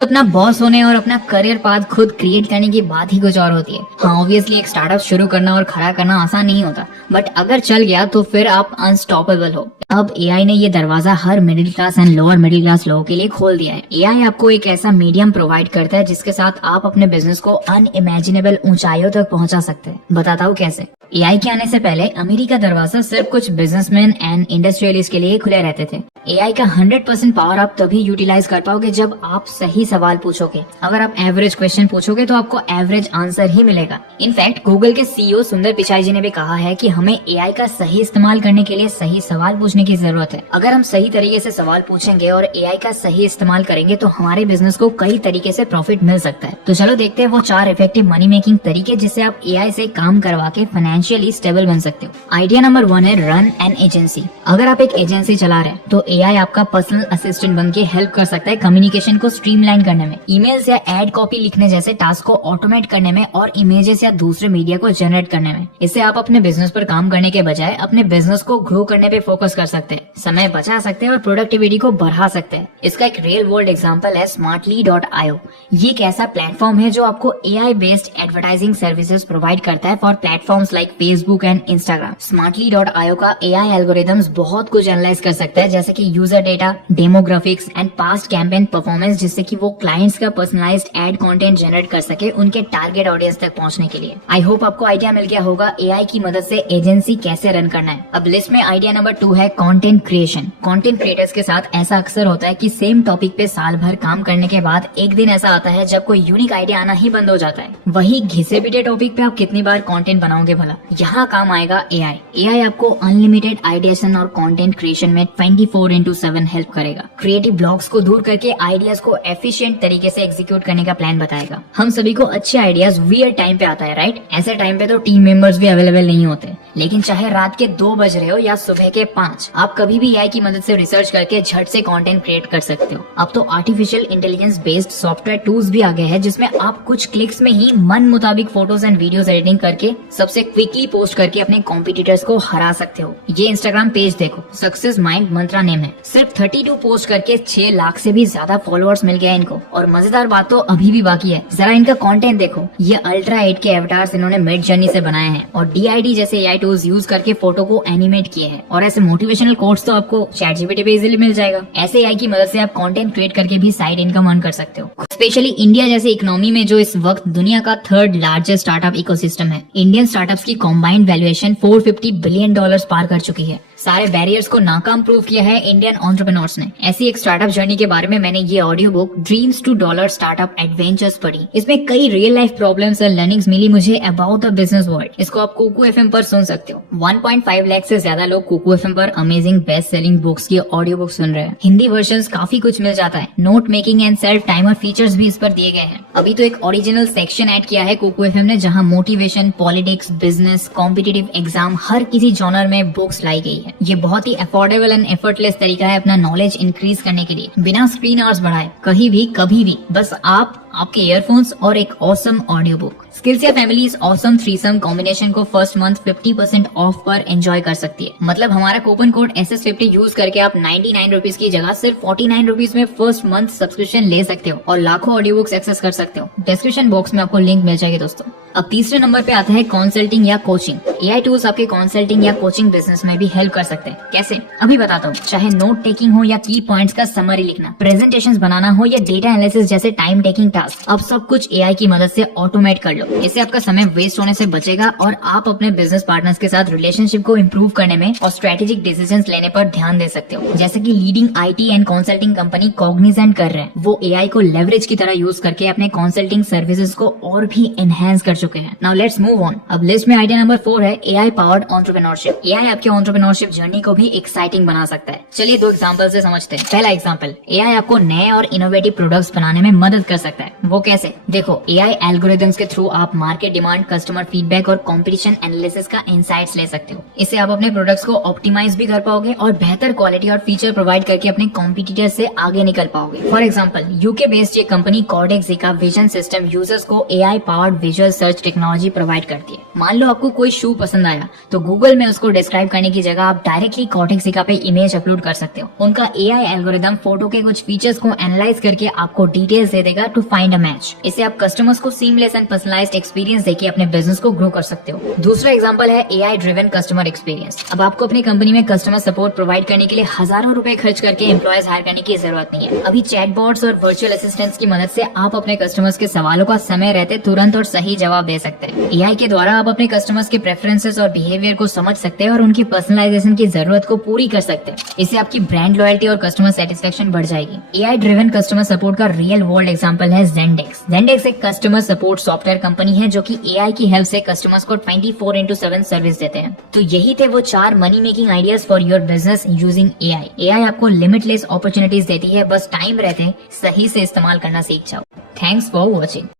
अपना बॉस होने और अपना करियर पाथ खुद क्रिएट करने की बात ही कुछ और होती है। हाँ, ऑब्वियसली एक स्टार्टअप शुरू करना और खड़ा करना आसान नहीं होता, बट अगर चल गया तो फिर आप अनस्टॉपेबल हो। अब एआई ने ये दरवाजा हर middle class and lower middle class लोगों के लिए खोल दिया है। एआई आपको एक ऐसा मीडियम प्रोवाइड करता है जिसके साथ आप अपने बिजनेस को अनइमेजिनेबल ऊंचाइयों तक पहुंचा सकते हैं। बताता हूँ कैसे। एआई के आने से पहले अमेरिका का दरवाजा सिर्फ कुछ बिजनेसमैन एंड इंडस्ट्रियलिस्ट के लिए खुले रहते थे। एआई का 100% पावर आप तभी यूटिलाइज कर पाओगे जब आप सही सवाल पूछोगे। अगर आप एवरेज क्वेश्चन पूछोगे तो आपको एवरेज आंसर ही मिलेगा। इनफैक्ट गूगल के सीईओ सुंदर पिचाई जी ने भी कहा है कि हमें एआई का सही इस्तेमाल करने के लिए सही सवाल पूछने की जरूरत है। अगर हम सही तरीके से सवाल पूछेंगे और एआई का सही इस्तेमाल करेंगे तो हमारे बिजनेस को कई तरीके से प्रॉफिट मिल सकता है। तो चलो देखते हैं वो 4 इफेक्टिव मनी मेकिंग तरीके जिससे आप एआई से काम करवा के फाइनेंशियली स्टेबल बन सकते हो। आइडिया नंबर 1 है रन एन एजेंसी। अगर आप एक एजेंसी चला रहे हैं तो एआई आपका पर्सनल असिस्टेंट बन के हेल्प कर सकता है कम्युनिकेशन को स्ट्रीमलाइन करने में, ईमेल्स या एड कॉपी लिखने जैसे टास्क को ऑटोमेट करने में और इमेजेस या दूसरे मीडिया को जनरेट करने में। इससे आप अपने बिजनेस पर काम करने के बजाय अपने बिजनेस को ग्रो करने पे फोकस कर सकते हैं, समय बचा सकते हैं और प्रोडक्टिविटी को बढ़ा सकते हैं। इसका एक रियल वर्ल्ड एग्जांपल है smartly.io। ये एक ऐसा प्लेटफॉर्म है जो आपको AI based advertising services provide करता है for platforms like Facebook and Instagram. smartly.io का एआई एल्गोरिथम्स बहुत कुछ एनालाइज कर सकता है, जैसे कि user data, demographics and past campaign performance, जिससे कि वो क्लाइंट्स का पर्सनलाइज्ड एड कंटेंट जनरेट कर सके उनके टारगेट ऑडियंस तक पहुंचने के लिए। आई होप आपको आइडिया मिल गया होगा एआई की मदद से एजेंसी कैसे रन करना है। अब लिस्ट में आइडिया नंबर 2 है कंटेंट क्रिएशन। कंटेंट क्रिएटर्स के साथ ऐसा अक्सर होता है कि सेम टॉपिक पे साल भर काम करने के बाद एक दिन ऐसा आता है जब कोई यूनिक आइडिया आना ही बंद हो जाता है। वही घिसे पिटे टॉपिक पे आप कितनी बार कंटेंट बनाओगे भला? यहाँ काम आएगा एआई। एआई आपको अनलिमिटेड आइडियाशन और कंटेंट क्रिएशन में 24/7 हेल्प करेगा। क्रिएटिव ब्लॉक्स को दूर करके आइडियाज को एफिशिएंट तरीके से एग्जीक्यूट करने का प्लान बताएगा। हम सभी को अच्छे आइडियाज वियर्ड टाइम पे आता है, राइट? ऐसे टाइम पे तो टीम मेंबर्स भी अवेलेबल नहीं होते, लेकिन चाहे रात के 2 बज रहे हो या सुबह के 5, आप कभी भी एआई की मदद से रिसर्च करके झट से कंटेंट क्रिएट कर सकते हो। अब तो artificial intelligence based software tools भी आ गए हैं जिसमें आप कुछ क्लिक्स में ही मन मुताबिक फोटोज एंड वीडियोस एडिटिंग करके सबसे क्विकली पोस्ट करके अपने कॉम्पिटिटर्स को हरा सकते हो। ये इंस्टाग्राम पेज देखो, सक्सेस माइंड मंत्रा नेम है। सिर्फ 32 पोस्ट करके 6 लाख से भी ज्यादा फॉलोअर्स मिल गए इनको। और मजेदार बात तो अभी भी बाकी है, जरा इनका कंटेंट देखो। ये अल्ट्रा 8 के एवटार्स इन्होंने मिड जर्नी से बनाए हैं और DID जैसे एआई टूल्स यूज करके फोटो को एनिमेट किए हैं। और ऐसे मोटिवेशनल कोट्स तो आपको ChatGPT पे इजीली मिल जाएगा। ऐसे एआई की मदद से आप कंटेंट क्रिएट करके भी साइड इनकम अर्न कर सकते हो। स्पेशली इंडिया जैसे इकोनॉमी में जो इस वक्त दुनिया का 3rd लार्जेस्ट स्टार्टअप इकोसिस्टम है, इंडियन स्टार्टअप्स की कॉम्बाइंड वैल्यूएशन $450 बिलियन पार कर चुकी है। सारे बैरियर्स को नाकाम प्रूव किया है इंडियन एंटरप्रेन्योर्स ने। ऐसी एक स्टार्टअप जर्नी के बारे में मैंने ये audio book dreams to dollar startup adventures पढ़ी। इसमें कई रियल लाइफ प्रॉब्लम्स और लर्निंग्स मिली मुझे अबाउट द बिजनेस वर्ल्ड। इसको आप कुकू FM पर सुन सकते हो। 1.5 लाख से ज्यादा लोग कुकू FM पर अमेजिंग बेस्ट सेलिंग बुक्स की ऑडियो बुक सुन रहे हैं। हिंदी वर्जन्स काफी कुछ मिल जाता है। Note making and self timer features भी इस पर दिए गए हैं। अभी तो एक ओरिजिनल सेक्शन ऐड किया है कुकू FM ने, जहाँ motivation, politics, business, competitive exam, हर किसी जॉनर में बुक्स लाई गई है। ये बहुत ही अफोर्डेबल एंड एफर्टलेस तरीका है अपना नॉलेज इंक्रीज करने के लिए, बिना स्क्रीन आवर्स बढ़ाए, कहीं भी कभी भी। बस आपके ईयरफोन्स और एक ऑसम ऑडियो बुक। स्किल्स या फैमिलीज ऑसम थ्रीसम कॉम्बिनेशन को फर्स्ट मंथ 50% ऑफ पर एंजॉय कर सकती है। मतलब हमारा कूपन कोड SS50 यूज करके आप 99 रुपीज की जगह सिर्फ 49 रुपीज में फर्स्ट मंथ सब्सक्रिप्शन ले सकते हो और लाखों ऑडियो बुक्स एक्सेस कर सकते हो। डिस्क्रिप्शन बॉक्स में आपको लिंक मिल जाएगी दोस्तों। अब तीसरे नंबर पे आता है कंसल्टिंग या कोचिंग। एआई टूल्स आपके कंसल्टिंग या कोचिंग बिजनेस में भी हेल्प कर सकते हैं। कैसे? अभी बताता हूँ। चाहे नोट टेकिंग हो या की पॉइंट्स का समरी लिखना, प्रेजेंटेशंस बनाना हो या डेटा एनालिसिस जैसे टाइम टेकिंग टास्क, अब सब कुछ एआई की मदद से ऑटोमेट कर लो। इससे आपका समय वेस्ट होने से बचेगा और आप अपने बिजनेस पार्टनर्स के साथ रिलेशनशिप को इम्प्रूव करने में और स्ट्रेटेजिक डिसीजंस लेने पर ध्यान दे सकते हो। जैसे कि leading IT and consulting company Cognizant कर रहे हैं। वो एआई को लेवरेज की तरह यूज करके अपने कंसल्टिंग सर्विसेज को और भी एनहांस कर चुके हैं। Now let's move on. अब लिस्ट में आइडिया नंबर 4 है एआई पावर्ड एंटरप्रेन्योरशिप। एआई आपके एंटरप्रेन्योरशिप जर्नी को भी एक्साइटिंग बना सकता है। चलिए 2 एग्जांपल से समझते हैं। पहला एग्जांपल, एआई आपको नए और इनोवेटिव प्रोडक्ट्स बनाने में मदद कर सकता है। वो कैसे? देखो, एआई एल्गोरिथम्स के थ्रू आप मार्केट डिमांड, कस्टमर फीडबैक और कंपटीशन एनालिसिस का इंसाइट्स ले सकते हो। इससे आप अपने प्रोडक्ट्स को ऑप्टिमाइज भी कर पाओगे और बेहतर क्वालिटी और फीचर प्रोवाइड करके अपने कॉम्पिटिटर से आगे निकल पाओगे। फॉर एग्जाम्पल, यूके बेस्ड ये कंपनी कॉर्टेक्स का विजन सिस्टम यूजर्स को AI powered visual search technology provide करती है। मान लो आपको कोई शू पसंद आया तो गूगल में उसको डिस्क्राइब करने की जगह आप डायरेक्टली कॉर्टेक्स पे इमेज अपलोड कर सकते हो। उनका AI एल्गोरिदम फोटो के कुछ फीचर्स को एनालाइज करके आपको डिटेल्स दे देगा टू फाइंड अ मैच। इससे आप कस्टमर्स को सीमलेस एंड पर्सनलाइज्ड एक्सपीरियंस देके अपने बिजनेस को ग्रो कर सकते हो। दूसरा एग्जांपल है AI ड्रिवन कस्टमर एक्सपीरियंस। अब आपको अपनी कंपनी में कस्टमर सपोर्ट प्रोवाइड करने के लिए हजारों रुपए खर्च करके एम्प्लॉयज हायर करने की जरूरत नहीं है। अभी चैटबॉट्स और वर्चुअल असिस्टेंट्स की मदद से आप अपने कस्टमर्स के सवालों का समय रहते तुरंत और सही जवाब दे सकते हैं। AI के द्वारा आप अपने कस्टमर्स के प्रेफरेंसेस और बिहेवियर को समझ सकते हैं और उनकी पर्सनलाइजेशन की जरूरत को पूरी कर सकते हैं। इससे आपकी ब्रांड लॉयल्टी और कस्टमर सेटिस्फेक्शन बढ़ जाएगी। AI ड्रिवन कस्टमर सपोर्ट का रियल वर्ल्ड एग्जांपल है Zendesk। Zendesk एक कस्टमर सपोर्ट सॉफ्टवेयर कंपनी है जो कि AI की हेल्प से कस्टमर्स को 24/7 सर्विस देते हैं। तो यही थे वो 4 money making ideas for your business using AI। AI आपको लिमिटलेस अपॉर्चुनिटीज देती है, बस टाइम रहते सही से इस्तेमाल करना सीख जाओ। Thanks for watching.